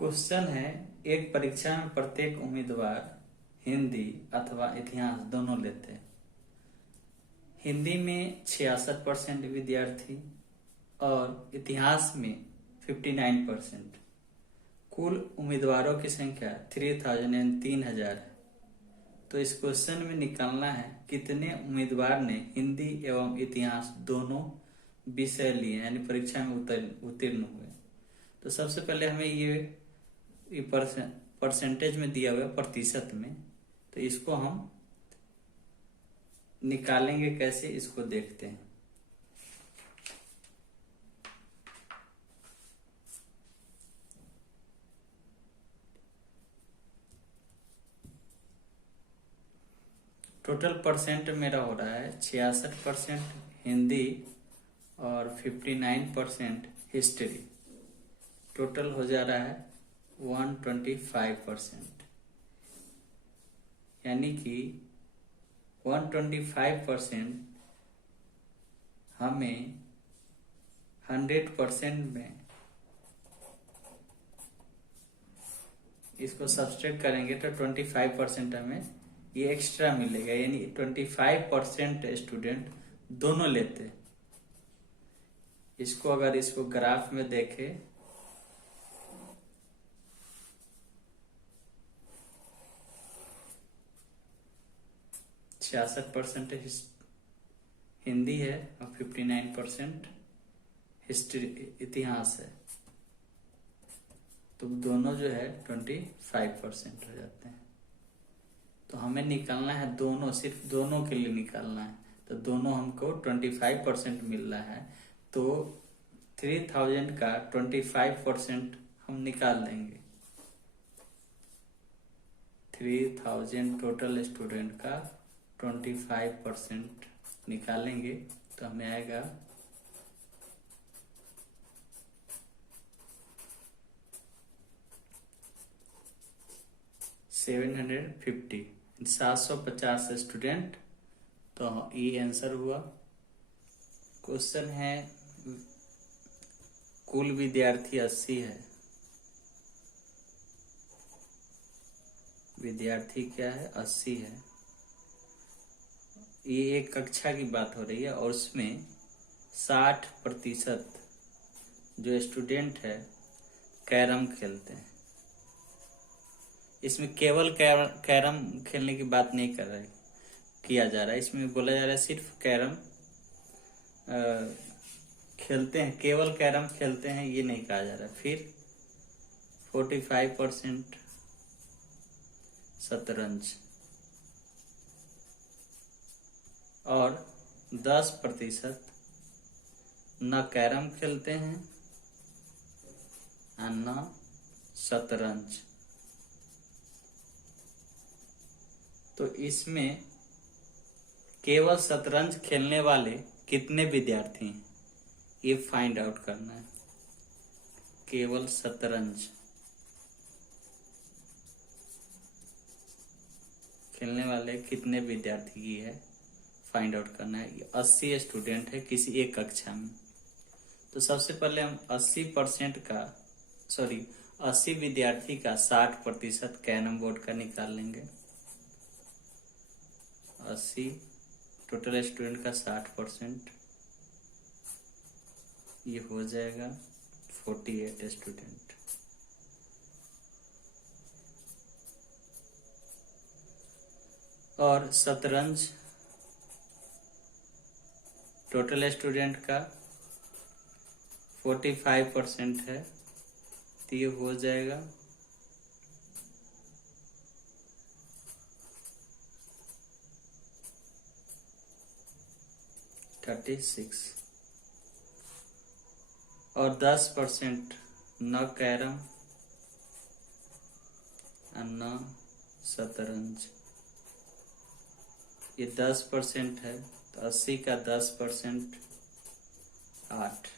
Question है, एक परीक्षा में प्रत्येक उम्मीदवार हिंदी अथवा इतिहास दोनों लेते हैं। हिंदी में 66% विद्यार्थी और इतिहास में 59%। कुल उम्मीदवारों की संख्या 3000 है। तो इस क्वेश्चन में निकालना है कितने उम्मीदवार ने हिंदी एवं इतिहास दोनों विषय लिए, यानी परीक्षा में उत्तीर्ण हुए। तो सबसे पहले हमें ये परसेंटेज में दिया हुआ है, प्रतिशत में, तो इसको हम निकालेंगे कैसे, इसको देखते हैं। टोटल परसेंट मेरा हो रहा है 66% हिंदी और 59% हिस्ट्री। टोटल हो जा रहा है 125%, यानी कि 125% हमें 100% में इसको सब्सट्रैक्ट करेंगे तो 25% हमें ये एक्स्ट्रा मिलेगा, यानी 25% स्टूडेंट दोनों लेते। इसको अगर इसको ग्राफ में देखें, %66 हिंदी है और 59% हिस्ट्री इतिहास है, तो दोनों जो है 25% हो जाते हैं। तो हमें निकालना है दोनों, सिर्फ दोनों के लिए निकालना है, तो दोनों हमको 25% मिल रहा है, तो 3000 का 25% हम निकाल देंगे। 3000 टोटल स्टूडेंट का 25% निकालेंगे तो हमें आएगा 750, 750 स्टूडेंट। तो ये आंसर हुआ। क्वेश्चन है, कुल विद्यार्थी 80 है। विद्यार्थी क्या है? 80 है। ये एक कक्षा की बात हो रही है और उसमें 60% जो स्टूडेंट है कैरम खेलते हैं। इसमें केवल कैरम खेलने की बात नहीं किया जा रहा है, इसमें बोला जा रहा है सिर्फ कैरम खेलते हैं, केवल कैरम खेलते हैं, ये नहीं कहा जा रहा है। फिर 45% शतरंज और 10% न कैरम खेलते हैं और न शतरंज। तो इसमें केवल शतरंज खेलने वाले कितने विद्यार्थी हैं, ये फाइंड आउट करना है। केवल शतरंज खेलने वाले कितने विद्यार्थी की है, फाइंड आउट करना है। ये 80 स्टूडेंट है किसी एक कक्षा में। तो सबसे पहले हम 80 विद्यार्थी का 60% कैरम बोर्ड का निकाल लेंगे। 80 टोटल स्टूडेंट का 60%, ये हो जाएगा 48 स्टूडेंट। और शतरंज टोटल स्टूडेंट का 45% है, तो ये हो जाएगा 36। और 10% न कैरम और न शतरंज, ये 10% है, तो 80 का 10% 8।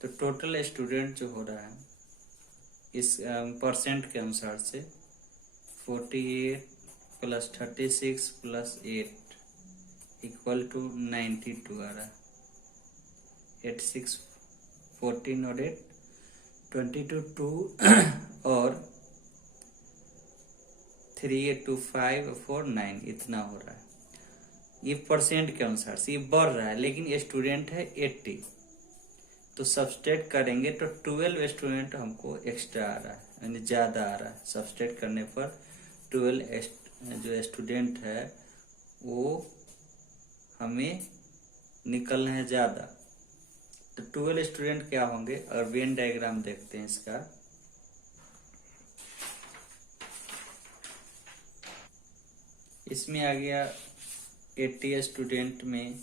तो टोटल स्टूडेंट जो हो रहा है इस परसेंट के अनुसार से 48 + 36 + 8 = 92 आ रहा है। 86 14 और 8 22 2 और 3 8 2 5 4 9 इतना हो रहा है। ये परसेंट के अनुसार से ये बढ़ रहा है, लेकिन स्टूडेंट है 80, तो सब्सट्रैक्ट करेंगे तो 12 स्टूडेंट हमको एक्स्ट्रा आ रहा है, यानी ज़्यादा आ रहा है। सब्सट्रैक्ट करने पर 12 जो स्टूडेंट है वो हमें निकलना है ज़्यादा। तो 12 स्टूडेंट क्या होंगे, और वेन डायग्राम देखते हैं इसका। इसमें आ गया 80 स्टूडेंट में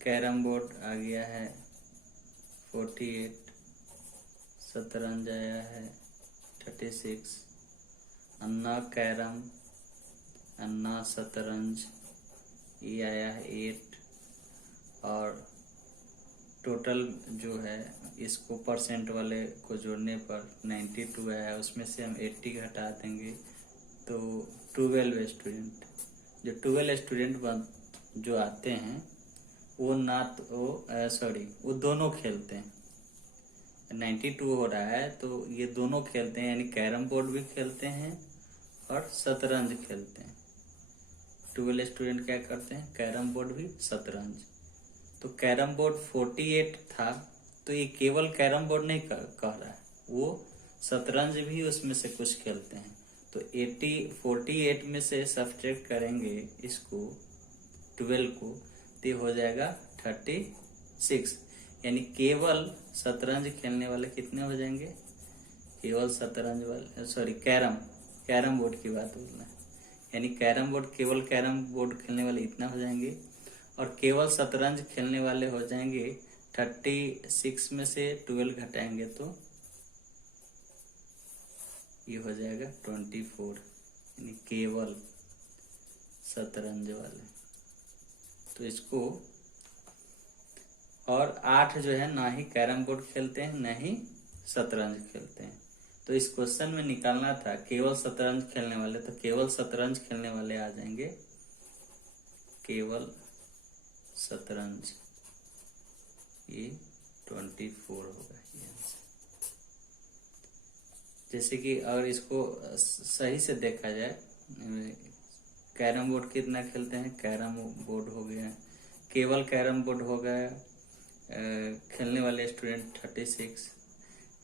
कैरम बोर्ड आ गया है 48, शतरंज आया है 36, अन्ना कैरम, अन्ना शतरंज ये आया है 8, और टोटल जो है इसको परसेंट वाले को जोड़ने पर 92 आया है। उसमें से हम 80 घटा देंगे तो 12 स्टूडेंट, जो 12 स्टूडेंट जो आते हैं वो ना तो वो दोनों खेलते हैं। 92 हो रहा है तो ये दोनों खेलते हैं, यानी कैरम बोर्ड भी खेलते हैं और शतरंज खेलते हैं। 12 स्टूडेंट क्या करते हैं, कैरम बोर्ड भी शतरंज। तो कैरम बोर्ड 48 था, तो ये केवल कैरम बोर्ड नहीं कह रहा है, वो शतरंज भी उसमें से कुछ खेलते हैं। तो 48 में से सब्ट्रैक्ट करेंगे इसको 12 को, तो हो जाएगा 36, यानी केवल शतरंज खेलने वाले कितने हो जाएंगे, केवल शतरंज वाले कैरम बोर्ड की बात बोलना है, यानी कैरम बोर्ड केवल कैरम बोर्ड खेलने वाले इतना हो जाएंगे, और केवल शतरंज खेलने वाले हो जाएंगे 36 में से 12 घटाएंगे तो ये हो जाएगा 24, यानी केवल शतरंज वाले। तो इसको, और 8 जो है ना ही कैरम बोर्ड खेलते हैं ना ही शतरंज खेलते हैं। तो इस क्वेश्चन में निकालना था केवल शतरंज खेलने वाले, तो केवल शतरंज खेलने वाले आ जाएंगे, केवल शतरंज, ये 24 होगा ये आंसर। जैसे कि अगर इसको सही से देखा जाए, कैरम बोर्ड कितना खेलते हैं, कैरम बोर्ड हो गया, केवल कैरम बोर्ड हो गया खेलने वाले स्टूडेंट 36,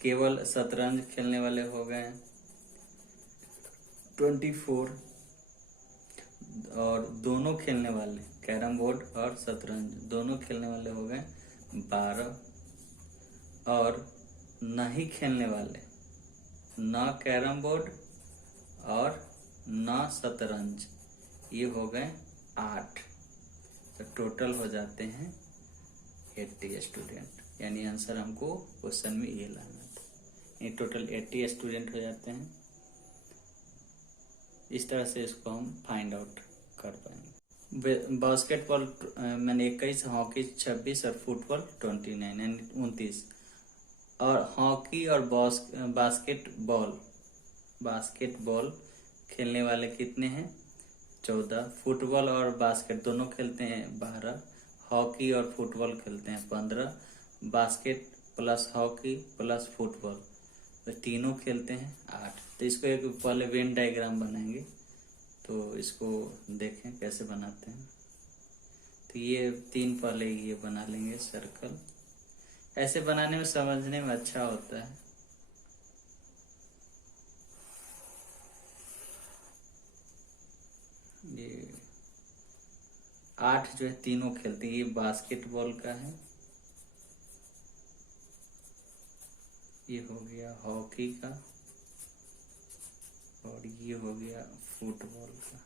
केवल शतरंज खेलने वाले हो गए 24, और दोनों खेलने वाले कैरम बोर्ड और शतरंज दोनों खेलने वाले हो गए 12, और नहीं खेलने वाले ना कैरम बोर्ड और ना शतरंज ये हो गए 8। तो टोटल हो जाते हैं 80 स्टूडेंट, यानी आंसर हमको क्वेश्चन में ये लाना था। ये टोटल 80 स्टूडेंट हो जाते हैं। इस तरह से इसको हम फाइंड आउट कर पाएंगे। बास्केटबॉल मैंने 21, हॉकी 26 और फुटबॉल 29 यानी 29, और हॉकी और बास्केटबॉल खेलने वाले कितने हैं 14, फुटबॉल और बास्केट दोनों खेलते हैं 12, हॉकी और फुटबॉल खेलते हैं 15, basket plus hockey plus football तो तीनों खेलते हैं 8। तो इसको एक पहले वेन डायग्राम बनाएंगे, तो इसको देखें कैसे बनाते हैं। तो ये 3 पहले ये बना लेंगे सर्कल, ऐसे बनाने में समझने में अच्छा होता है। ये 8 जो है तीनों खेलते हैं। ये बास्केटबॉल का है, ये हो गया हॉकी का, और ये हो गया फुटबॉल का।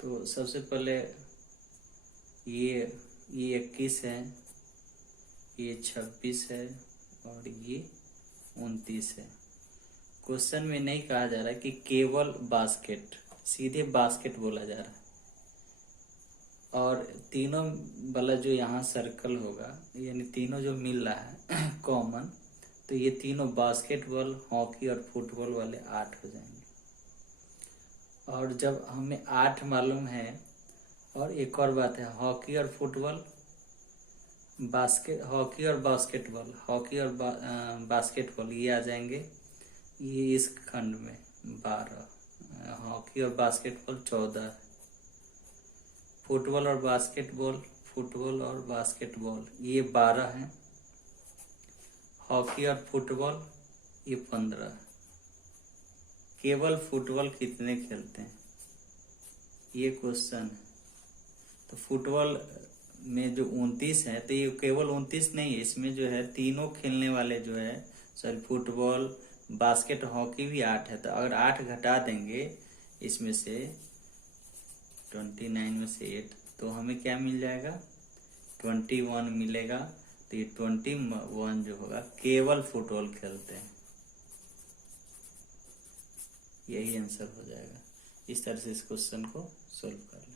तो सबसे पहले ये 21 है, ये 26 है और ये 29 है। क्वेश्चन में नहीं कहा जा रहा कि केवल बास्केट, सीधे बास्केट बोला जा रहा है। और तीनों वाला जो यहाँ सर्कल होगा, यानी तीनों जो मिल रहा है कॉमन, तो ये तीनों बास्केटबॉल, हॉकी और फुटबॉल वाले 8 हो जाएंगे। और जब हमें 8 मालूम है और एक और बात है, हॉकी और फुटबॉल, हॉकी और बास्केटबॉल, बास्केटबॉल ये आ जाएंगे, ये इस खंड में 12, हॉकी और बास्केटबॉल 14, फुटबॉल और बास्केटबॉल ये 12 हैं, हॉकी और फुटबॉल ये 15। केवल फुटबॉल कितने खेलते हैं, ये क्वेश्चन है। तो फुटबॉल में जो 29 है, तो ये केवल 29 नहीं है, इसमें जो है तीनों खेलने वाले जो है, सॉरी फुटबॉल बास्केट हॉकी भी 8 है। तो अगर 8 घटा देंगे इसमें से, 29 में से 8, तो हमें क्या मिल जाएगा, 21 मिलेगा। तो ये 21 जो होगा केवल फुटबॉल खेलते हैं, यही आंसर हो जाएगा। इस तरह से इस क्वेश्चन को सोल्व कर